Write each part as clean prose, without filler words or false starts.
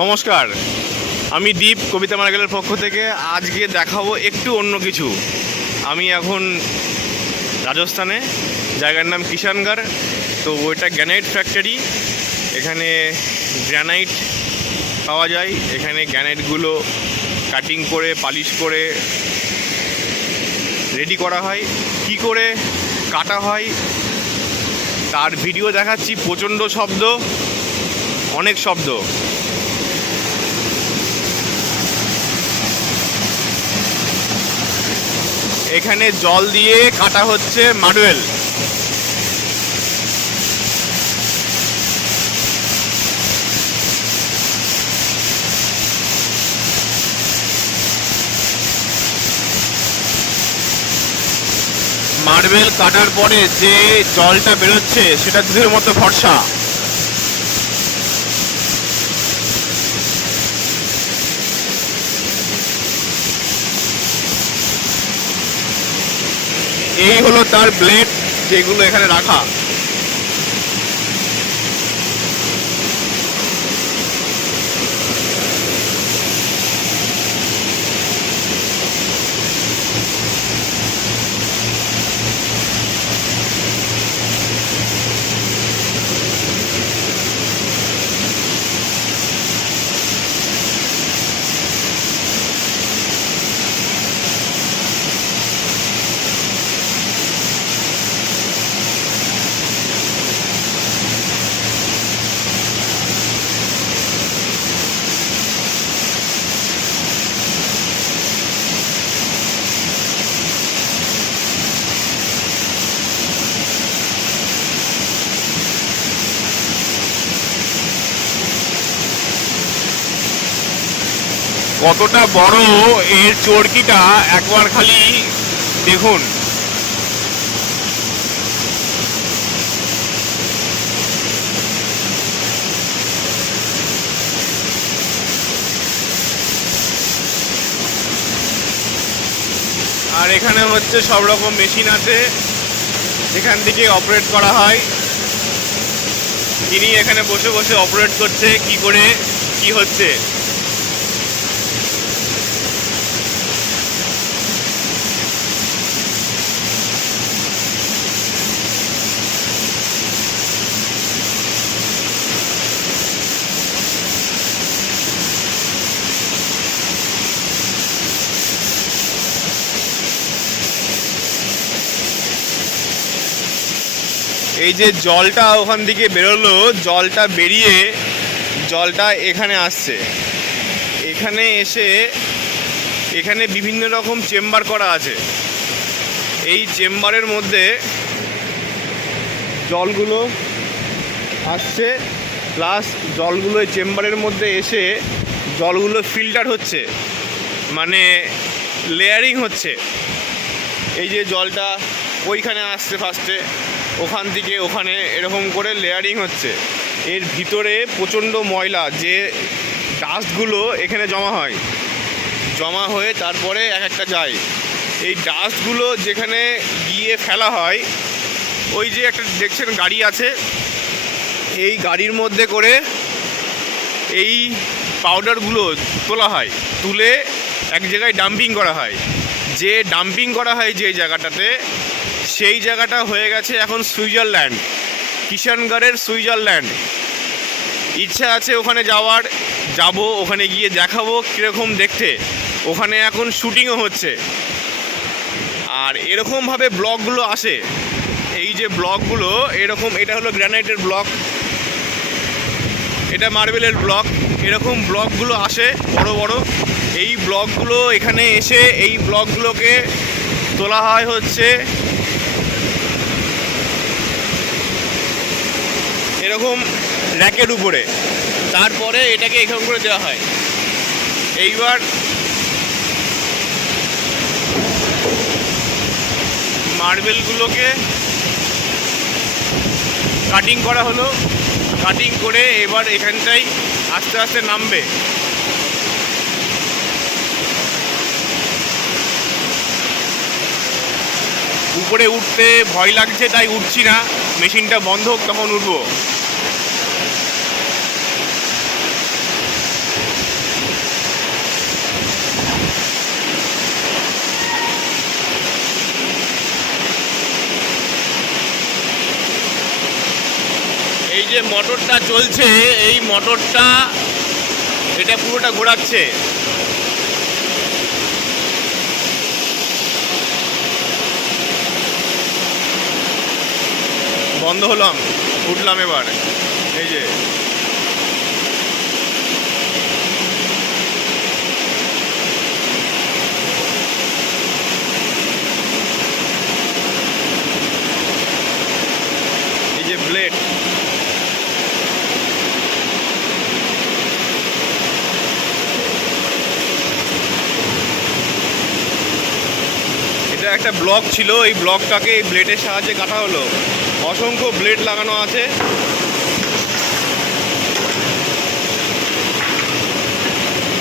নমস্কার, আমি দীপ কবিতা মার্কেটের পক্ষ থেকে আজকে দেখাবো একটু অন্য কিছু। আমি এখন রাজস্থানে, জায়গার নাম কিষানগড়। তো ওইটা গ্রানাইট ফ্যাক্টরি। এখানে গ্রানাইট পাওয়া যায়। এখানে গ্রানাইটগুলো কাটিং করে পালিশ করে রেডি করা হয়। কি করে কাটা হয় তার ভিডিও দেখাচ্ছি। প্রচণ্ড শব্দ, অনেক শব্দ। এখানে জল দিয়ে কাটা হচ্ছে মার্বেল। মার্বেল কাটার পরে যে জলটা বেরোচ্ছে সেটা দুধের মতো ফর্সা। এই হলো তার ব্লেড, যেগুলো এখানে রাখা। কতটা বড় এর চরকিটা একবার খালি দেখুন। আর এখানে হচ্ছে সব রকম মেশিন আছে, এখান থেকে অপারেট করা হয়। তিনি এখানে বসে বসে অপারেট করছে কি করে কি হচ্ছে। এই যে জলটা ওখান থেকে বেরোলো, জলটা বেরিয়ে জলটা এখানে আসছে। এখানে এসে এখানে বিভিন্ন রকম চেম্বার করা আছে। এই চেম্বারের মধ্যে জলগুলো আসছে, প্লাস জলগুলো এই চেম্বারের মধ্যে এসে জলগুলো ফিল্টার হচ্ছে, মানে লেয়ারিং হচ্ছে। এই যে জলটা ওইখানে আসছে ফার্স্টে, ওখান থেকে ওখানে এরকম করে লেয়ারিং হচ্ছে। এর ভিতরে প্রচণ্ড ময়লা, যে ডাস্টগুলো এখানে জমা হয়ে তারপরে এক একটা যায়। এই ডাস্টগুলো যেখানে গিয়ে ফেলা হয়, ওই যে একটা দেখছেন গাড়ি আছে, এই গাড়ির মধ্যে করে এই পাউডারগুলো তোলা হয়, তুলে এক জায়গায় ডাম্পিং করা হয়। যে ডাম্পিং করা হয় যে জায়গাটাতে, সেই জায়গাটা হয়ে গেছে এখন সুইজারল্যান্ড, কিষানগড়ের সুইজারল্যান্ড। ইচ্ছা আছে ওখানে যাওয়ার, যাব, ওখানে গিয়ে দেখাবো কীরকম দেখতে। ওখানে এখন শুটিংও হচ্ছে। আর এরকমভাবে ব্লকগুলো আসে, এই যে ব্লকগুলো এরকম, এটা হলো গ্রানাইটের ব্লক, এটা মার্বেলের ব্লক। এরকম ব্লকগুলো আসে বড় বড়। এই ব্লকগুলো এখানে এসে এই ব্লকগুলোকে তোলা হয় হচ্ছে এরকম র্যাকের উপরে, তারপরে এটাকে এখান করে দেওয়া হয়। এইবার মার্বেলগুলোকে কাটিং করা হলো, কাটিং করে এবার এখানটাই আস্তে আস্তে নামবে। উপরে উঠতে ভয় লাগছে, তাই উঠছি না। মেশিনটা বন্ধ হোক তখন উঠবো। মোটরটা চলছে, এই মোটরটা এটা পুরোটা ঘোরাচ্ছে। বন্ধ হলাম, উঠলাম এবার। এই যে ব্লেড, এটা একটা ব্লক ছিল, এই ব্লকটাকে এই ব্লেডের সাহায্যে কাটা হলো। অসংখ্য ব্লেড লাগানো আছে।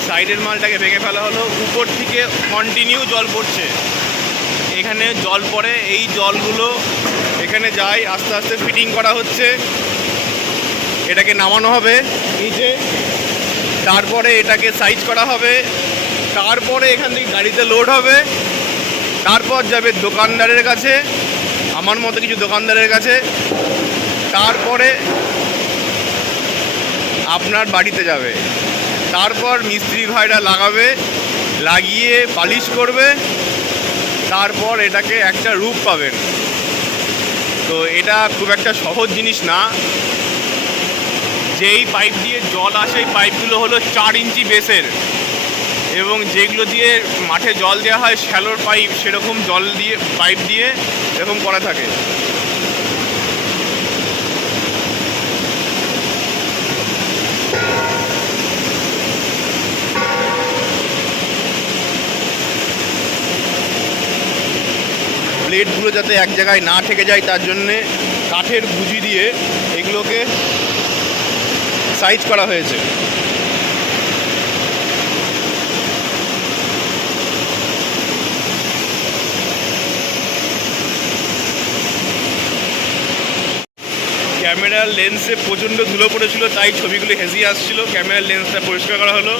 সাইডের মালটাকে ভেঙে ফেলা হলো। উপর থেকে কন্টিনিউ জল পড়ছে, এখানে জল পড়ে, এই জলগুলো এখানে যায়, আস্তে আস্তে ফিটিং করা হচ্ছে। এটাকে নামানো হবে নিচে, তারপরে এটাকে সাইজ করা হবে, তারপরে এখান থেকে গাড়িতে লোড হবে, তারপর যাবে দোকানদারের কাছে, আমার মতো কিছু দোকানদারের কাছে, তারপরে আপনার বাড়িতে যাবে। তারপর মিস্ত্রি ভাইরা লাগাবে, লাগিয়ে পালিশ করবে, তারপর এটাকে একটা রূপ পাবেন। তো এটা খুব একটা সহজ জিনিস না। যেই পাইপ দিয়ে জল আসে, এই পাইপগুলো হলো 4 ইঞ্চি বেসের, এবং যেগুলো দিয়ে মাঠে জল দেওয়া হয় শ্যালোর পাইপ, সেরকম জল দিয়ে পাইপ দিয়ে এরকম করা থাকে। প্লেটগুলো যাতে এক জায়গায় না ঠেকে যায় তার জন্যে কাঠের গুজি দিয়ে এগুলোকে সাইজ করা হয়েছে। ক্যামেরার লেন্সে প্রচণ্ড ধুলো পড়েছিল, তাই ছবিগুলো হেজিয়ে আসছিল। ক্যামেরার লেন্সটা পরিষ্কার করা হলো।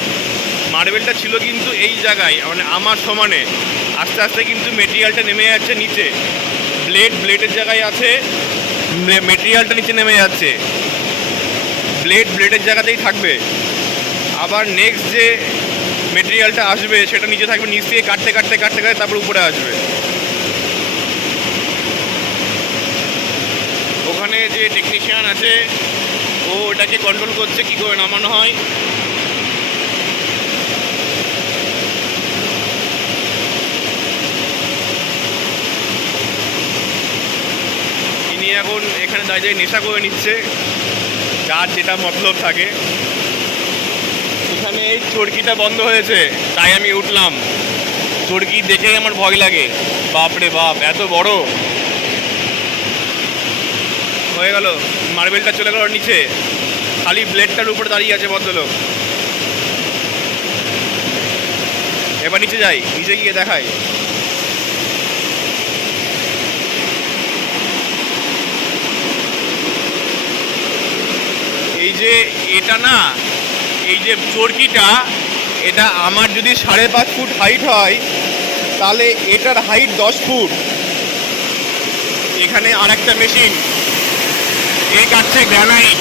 মার্বেলটা ছিল কিন্তু এই জায়গায়, মানে আমার সমানে। আস্তে আস্তে কিন্তু মেটেরিয়ালটা নেমে যাচ্ছে নিচে। ব্লেডের জায়গায় আছে, মেটেরিয়ালটা নিচে নেমে যাচ্ছে। ব্লেডের জায়গাতেই থাকবে। আবার নেক্সট যে মেটেরিয়ালটা আসবে সেটা নিচে থাকবে, নিচ থেকে কাটতে কাটতে কাটতে কাটতে তারপর উপরে আসবে। ওখানে যে টেকনিশিয়ান আছে ও ওটাকে কন্ট্রোল করছে কী করে নামানো হয়। ইনি এখন এখানে দাঁড়িয়ে নেশা করে নিচ্ছে, যার যেটা মতলব থাকে। এখানে এই চরকিটা বন্ধ হয়েছে, তাই আমি উঠলাম। চরকি দেখেই আমার ভয় লাগে। বাপরে বাপ, এত বড় হয়ে গেল। মার্বেলটা চলে গেল নিচে, খালি ব্লেডটার উপরে দাঁড়িয়ে আছে ভদ্রলোক। এবার নিচে যাই, নিচে গিয়ে দেখাই। এই যে এটা না, এই যে চরকিটা, এটা আমার যদি 5.5 ফুট হাইট হয়, তাহলে এটার হাইট 10 ফুট। এখানে আর একটা মেশিন, এই কাটছে গ্রানাইট।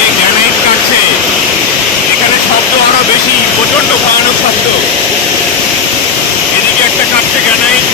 এই গ্রানাইট কাটছে, এখানে শব্দ আরো বেশি, প্রচন্ড ভয়ানক শব্দ। এদিকে একটা কাটছে গ্রানাইট।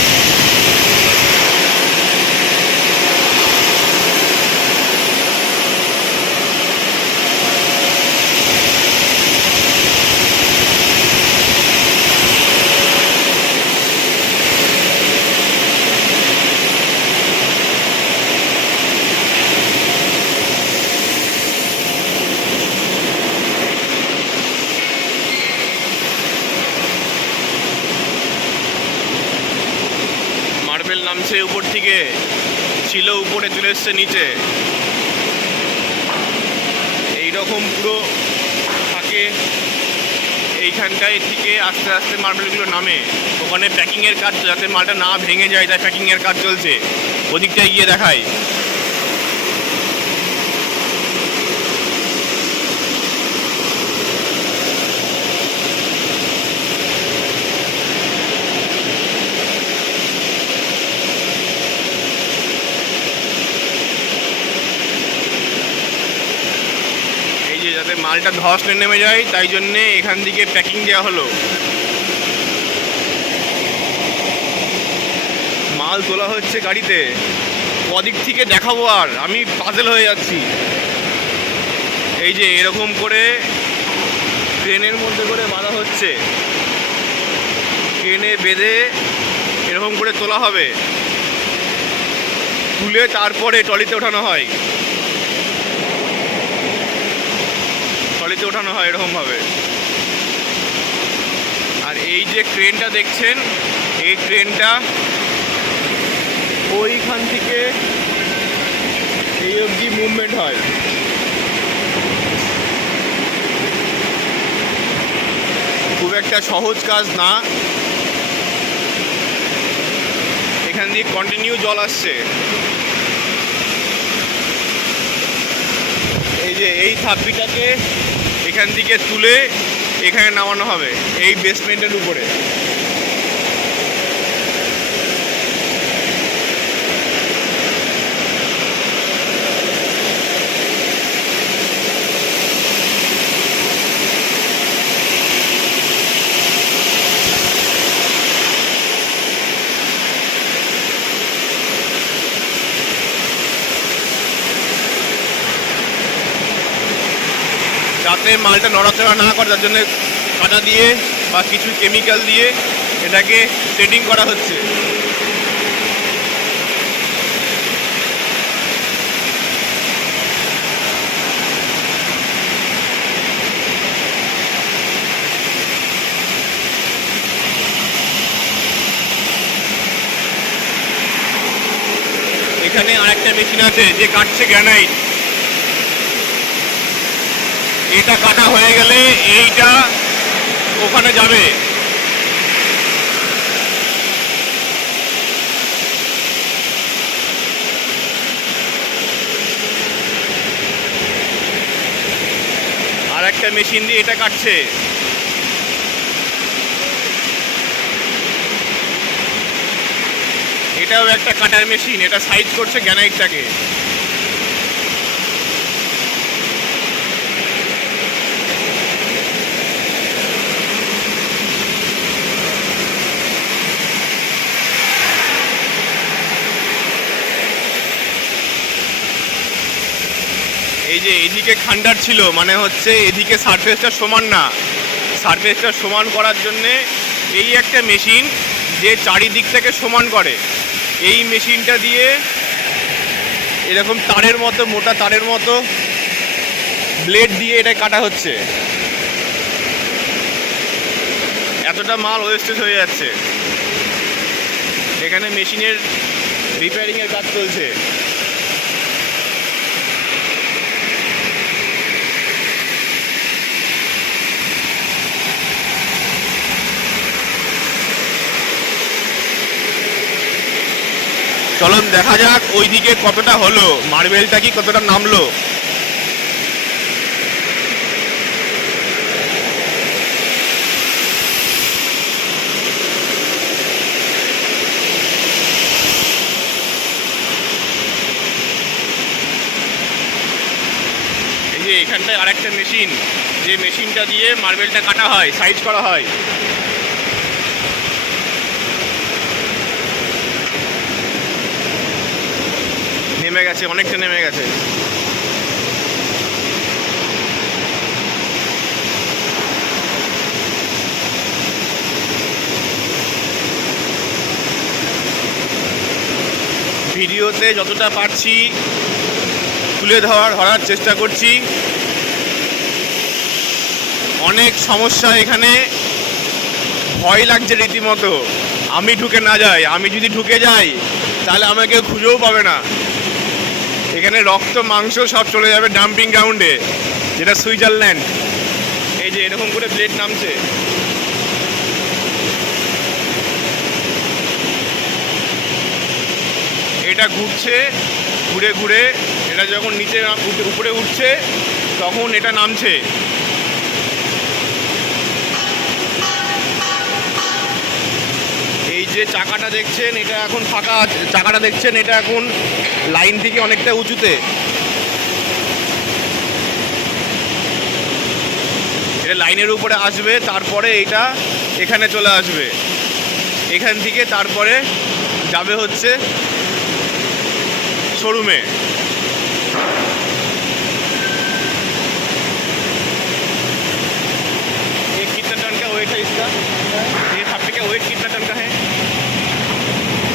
মার্বেল নামছে উপর থেকে, ছিল উপরে চলে এসছে নিচে। এইরকম পুরো থাকে। এইখানটায় থেকে আস্তে আস্তে মার্বেলগুলো নামে। ওখানে প্যাকিংয়ের কাজ, যাতে মালটা না ভেঙে যায় তাই প্যাকিংয়ের কাজ চলছে। ওদিকটায় গিয়ে দেখায়। মালটা ধস নেমে যায়, তাই জন্যে এখান থেকে প্যাকিং দেওয়া হলো। মাল তোলা হচ্ছে গাড়িতে, কদিক থেকে দেখাবো আর, আমি পাজেল হয়ে যাচ্ছি। এই যে এরকম করে ট্রেনের মধ্যে করে বাঁধা হচ্ছে, ট্রেনে বেঁধে এরকম করে তোলা হবে, তুলে তারপরে ট্রলিতে ওঠানো হয়, ট্রলিতে ওঠানো হয় এরকমভাবে। আর এই যে ট্রেনটা দেখছেন, এই ট্রেনটা ওইখান থেকে এই অবধি মুভমেন্ট হয়। খুব একটা সহজ কাজ না। এখান দিয়ে কন্টিনিউ জল আসছে। এই যে এই থাপ্পিটাকে এখান থেকে তুলে এখানে নামানো হবে এই বেসমেন্টের উপরে। যাতে মালটা নড়াচড়া না করে তার জন্য কাঁটা দিয়ে বা কিছু কেমিক্যাল দিয়ে এটাকে সেটিং করা হচ্ছে। এখানে আরেকটা মেশিন আছে যে কাটছে গ্রানাইট। এটা কাটা হয়ে গেলে এইটা ওখানে যাবে। আর একটা মেশিন দিয়ে এটা কাটছে। এটাও একটা কাটার মেশিন, এটা সাইজ করছে গ্রানাইটটাকে। এই যে এদিকে খান্ডার ছিল, মানে হচ্ছে এদিকে সারফেসটা সমান না, সারফেসটা সমান করার জন্যে এই একটা মেশিন যে চারিদিক থেকে সমান করে, এই মেশিনটা দিয়ে এরকম তারের মতো, মোটা তারের মতো ব্লেড দিয়ে এটা কাটা হচ্ছে। এতটা মাল ওয়েস্টেজ হয়ে যাচ্ছে। এখানে মেশিনের রিপেয়ারিংয়ের কাজ চলছে। চলুন দেখা যাক ওইদিকে কতটা হলো, মার্বেলটা কি কতটা নামলো। এই যে এখানটায় আরেকটা মেশিন, যে মেশিনটা দিয়ে মার্বেলটা কাটা হয়, সাইজ করা হয়। নেমে গেছে, অনেকটা নেমে গেছে। ভিডিওতে যতটা পারছি তুলে ধরার চেষ্টা করছি। অনেক সমস্যা এখানে, ভয় লাগছে রীতিমতো। আমি ঢুকে না যাই, আমি যদি ঢুকে যাই তাহলে আমাকে খুঁজেও পাবে না। এখানে রক্ত মাংস সব চলে যাবে ডাম্পিং গ্রাউন্ডে, যেটা সুইজারল্যান্ড। এই যে এরকম করে ব্লেড নামছে। এটা ঘুরছে, ঘুরে ঘুরে এটা যখন নিচে উপরে উঠছে তখন এটা নামছে। এই যে চাকাটা দেখছেন এটা এখন ফাঁকা আছে, চাকাটা দেখছেন এটা এখন লাইন থেকে অনেকটা উঁচুতে। এটা লাইনের উপরে আসবে, তারপরে এটা এখানে চলে আসবে, এখান থেকে তারপরে যাবে হচ্ছে শোরুমে। ये कितना टन का वेट है इसका? ये थापी का वेट कितना टन का है?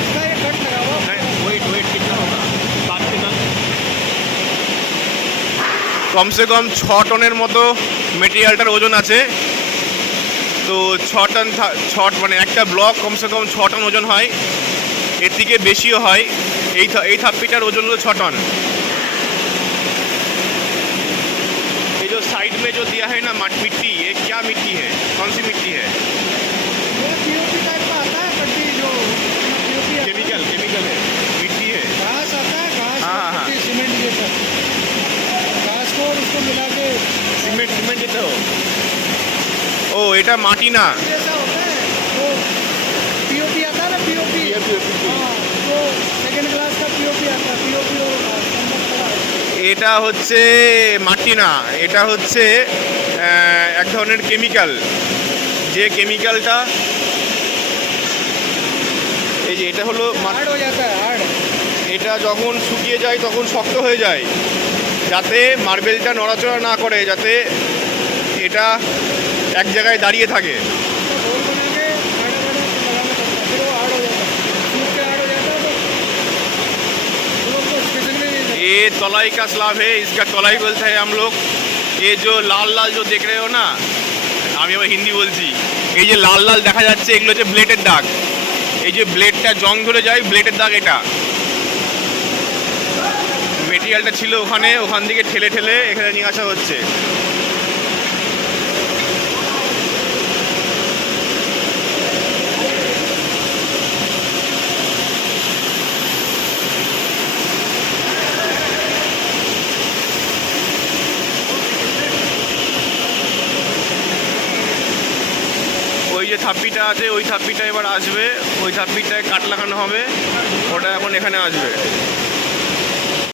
इसका ये कट लगा हुआ वेट वेट कितना होगा? 7 से टन। কমসে কম 6 টনের মতো মেটেরিয়ালটার ওজন আছে। তো 6 টন 6 মানে একটা ব্লক কমসে কম 6 টন ওজন হয়, এর থেকে বেশিও হয়। এই থাপ্পিটার ওজন হলো 6 टन। ये जो साइड में जो दिया है ना मिट्टी, ये क्या मिट्टी है, कौन सी मिट्टी है? ये पीओपी टाइप का आता है पट्टी जो पीओपी केमिकल है, मिट्टी है। घास आता है, घास हाँ, हाँ, हाँ। पट्टी सीमेंट जैसा घास को और उसको मिला के सीमेंट देते हो? ओ এটা মাটি না, जैसा होता है वो पीओपी आता है ना पीओपी। हाँ तो सेकंड क्लास का पीओपी आता है, पीओपी और এটা হচ্ছে মাটি না, এটা হচ্ছে এক ধরনের কেমিক্যাল। যে কেমিক্যালটা এই যে এটা হলো हार्ड हो जाता है हार्ड। এটা যখন শুকিয়ে যায় তখন শক্ত হয়ে যায়, যাতে মার্বেলটা নড়াচড়া না করে, যাতে এটা এক জায়গায় দাঁড়িয়ে থাকে। गोल बना के लगाना पड़ता है, फिर वो हार्ड हो जाता है, सूख के हार्ड हो जाता है तो लोग को स्टेशन में ये तलाई का स्लैब है, इसका तलाई बोलते हैं हम लोग। ये जो लाल लाल जो देख रहे हो ना, আমি আবার হিন্দি বলছি, এই যে লাল লাল দেখা যাচ্ছে এগুলো হচ্ছে ব্লেডের দাগ। এই যে ব্লেডটা জং ধরে যায়, ব্লেডের দাগ এটা। মেটেরিয়ালটা ছিল ওখানে, ওখান থেকে ঠেলে ঠেলে এখানে নিয়ে আসা হচ্ছে। ওই যে থাপ্পিটা আছে, ওই থাপ্পিটা এবার আসবে, ওই থাপ্পিটায় কাট লাগানো হবে, ওটা এখন এখানে আসবে।